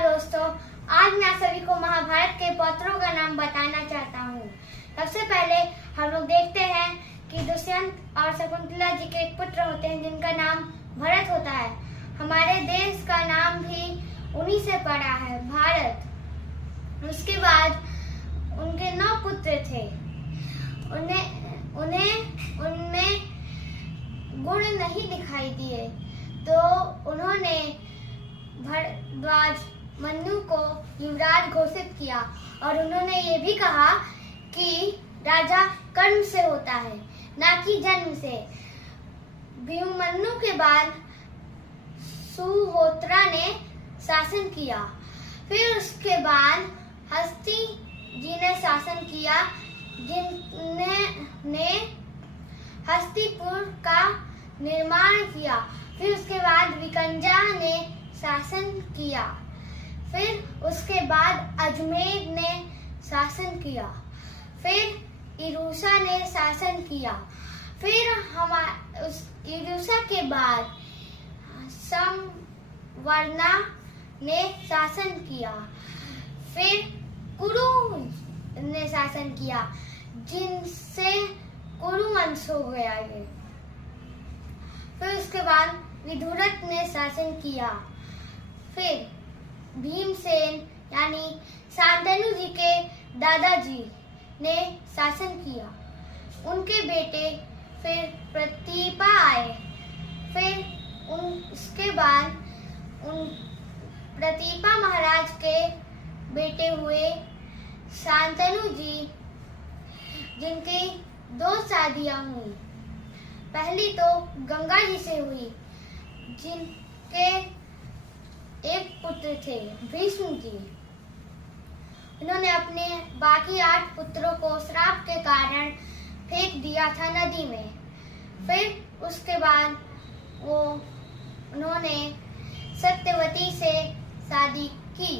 दोस्तों, आज मैं सभी को महाभारत के पौत्रों का नाम बताना चाहता हूँ। सबसे पहले हम लोग देखते हैं कि दुष्यंत और शकुंतला जी के एक पुत्र होते हैं जिनका नाम भरत होता है। हमारे देश का नाम भी उन्हीं से पड़ा है, भारत। उसके बाद उनके 9 पुत्र थे। उनमें गुण नहीं दिखाई दिए, तो उन्होंने भरद्वाज मनु को युवराज घोषित किया और उन्होंने ये भी कहा कि राजा कर्म से होता है, ना कि जन्म से। भीममन्यु के बाद सुहोत्रा ने शासन किया। फिर उसके बाद हस्ती जी ने शासन किया, जिन्होंने हस्तिपुर का निर्माण किया। फिर उसके बाद विकंजा ने शासन किया। फिर उसके बाद अजमेर ने शासन किया। फिर इरुषा ने शासन किया। फिर इरुषा के बाद संवर्णा ने शासन किया। फिर कुरु ने शासन किया, जिनसे कुरु वंश हो गया ये। फिर उसके बाद विदुरथ ने शासन किया। फिर भीमसेन यानी शांतनु जी के दादाजी ने शासन किया। उनके बेटे फिर प्रतीपा आए। फिर उसके बाद प्रतीपा महाराज के बेटे हुए शांतनु जी, जिनकी 2 शादियां हुई। पहली तो गंगा जी से हुई, जिनके एक पुत्र थे भीष्म जी। उन्होंने अपने बाकी 8 पुत्रों को श्राप के कारण फेंक दिया था नदी में। फिर उसके बाद उन्होंने सत्यवती से शादी की।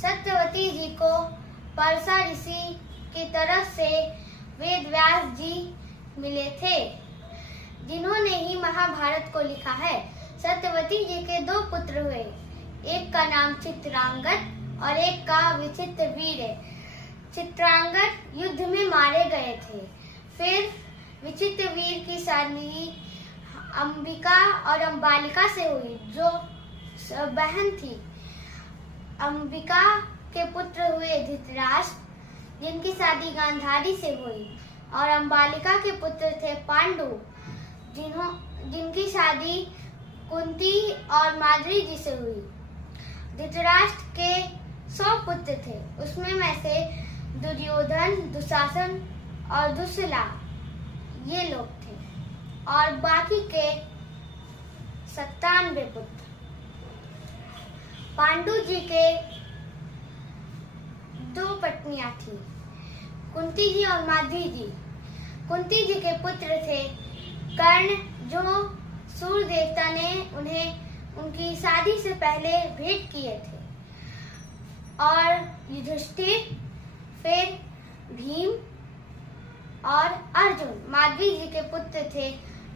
सत्यवती जी को परसा ऋषि की तरफ से वेद व्यास जी मिले थे, जिन्होंने ही महाभारत को लिखा है। सत्यवती जी के 2 पुत्र हुए, एक का नाम चित्रांगद और एक का विचित्रवीर। चित्रांगद युद्ध में मारे गए थे। फिर विचित्रवीर की शादी अंबिका और अंबालिका से हुई, जो बहन थी। अंबिका के पुत्र हुए धृतराष्ट्र, जिनकी शादी गांधारी से हुई, और अंबालिका के पुत्र थे पांडु, जिनकी शादी कुंती और माद्री जी से हुई। धृतराष्ट्र के 100 पुत्र थे, उसमें से दुर्योधन, दुशासन और दुःशाला ये लोग थे, और बाकी के 97 पुत्र। पांडु जी के 2 पत्नियां थी, कुंती जी और माद्री जी। कुंती जी के पुत्र थे कर्ण, जो सूर्य देवता ने उन्हें उनकी शादी से पहले भेंट किए थे, और युधिष्ठिर, फिर भीम और अर्जुन। माद्री जी के पुत्र थे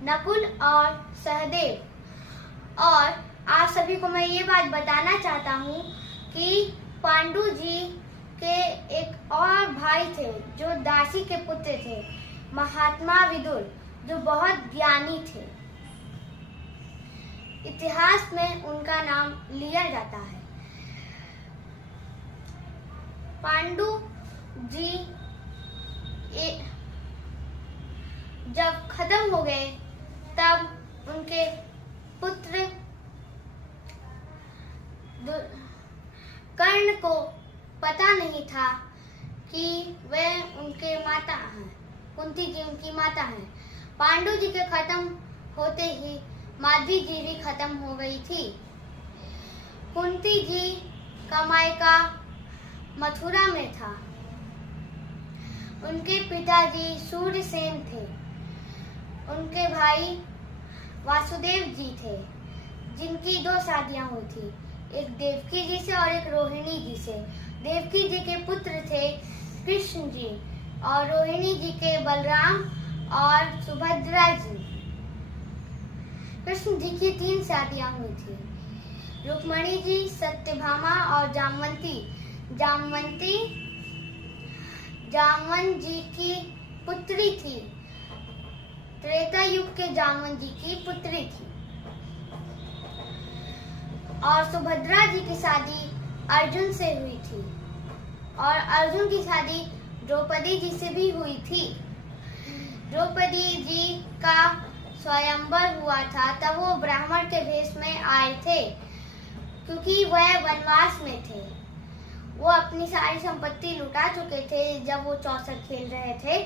नकुल और सहदेव। और आप सभी को मैं ये बात बताना चाहता हूँ कि पांडु जी के एक और भाई थे, जो दासी के पुत्र थे, महात्मा विदुर, जो बहुत ज्ञानी थे। इतिहास में उनका नाम लिया जाता है। पांडु जी जब खत्म हो गए, तब उनके पुत्र कर्ण को पता नहीं था कि वे उनके माता हैं, कुंती जी उनकी माता हैं। पांडु जी के खत्म होते ही माद्री जी भी खत्म हो गई थी। कुंती जी का मायका मथुरा में था। उनके पिताजी सूर्यसेन थे। उनके भाई वासुदेव जी थे, जिनकी 2 शादियां हुई थी, एक देवकी जी से और एक रोहिणी जी से। देवकी जी के पुत्र थे कृष्ण जी, और रोहिणी जी के बलराम और सुभद्रा जी। कृष्ण जी की 3 शादियां हुई थी। रुक्मणी जी सत्यभामा और जामवंत जी की पुत्री थी। त्रेता युग के जामवंत जी की पुत्री थी। और सुभद्रा जी की शादी अर्जुन से हुई थी और अर्जुन की शादी द्रौपदी जी से भी हुई थी। द्रौपदी जी का स्वयंवर हुआ था तब वो ब्राह्मण के भेष में आए थे, क्योंकि वह वनवास में थे। वो अपनी सारी संपत्ति लुटा चुके थे। जब वो चौसर खेल रहे थे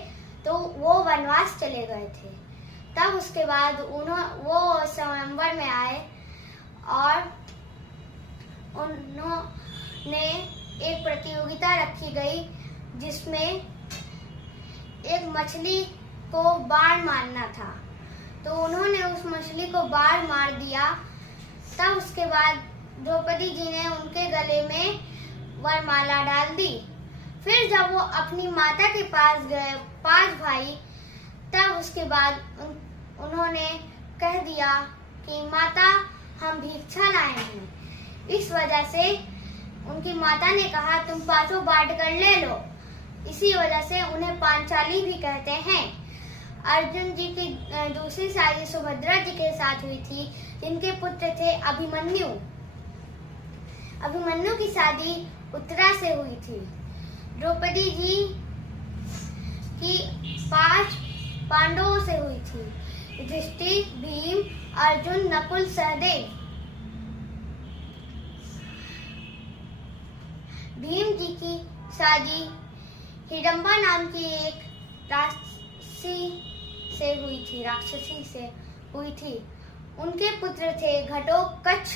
तो वो वनवास चले गए थे। तब उसके बाद वो स्वयंवर में आए और उन्होंने एक प्रतियोगिता रखी गई जिसमें एक मछली को बाण मारना था। तो उन्होंने उस मछली को बाण मार दिया। तब उसके बाद द्रौपदी जी ने उनके गले में वरमाला डाल दी। फिर जब वो अपनी माता के पास गए 5 भाई, तब उसके बाद उन्होंने कह दिया कि माता हम भिक्षा लाए हैं। इस वजह से उनकी माता ने कहा तुम 5 बांट कर ले लो। इसी वजह से उन्हें पांचाली भी कहते हैं। अर्जुन जी की दूसरी शादी सुभद्रा जी के साथ हुई थी, जिनके पुत्र थे अभिमन्यु। अभिमन्यु की शादी उत्तरा से हुई थी। द्रौपदी जी की 5 पांडवों से हुई थी, युधिष्ठिर, भीम, अर्जुन, नकुल, सहदेव। भीम जी की शादी हिडम्बा नाम की एक राक्षसी से हुई थी। उनके पुत्र थे घटोत्कच।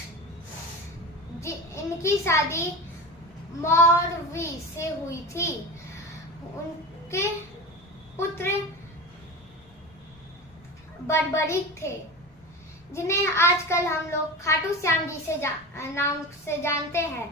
इनकी शादी मौरवी से हुई थी। उनके पुत्र बर्बरीक थे, जिन्हें आजकल हम लोग खाटू श्याम जी से नाम से जानते हैं।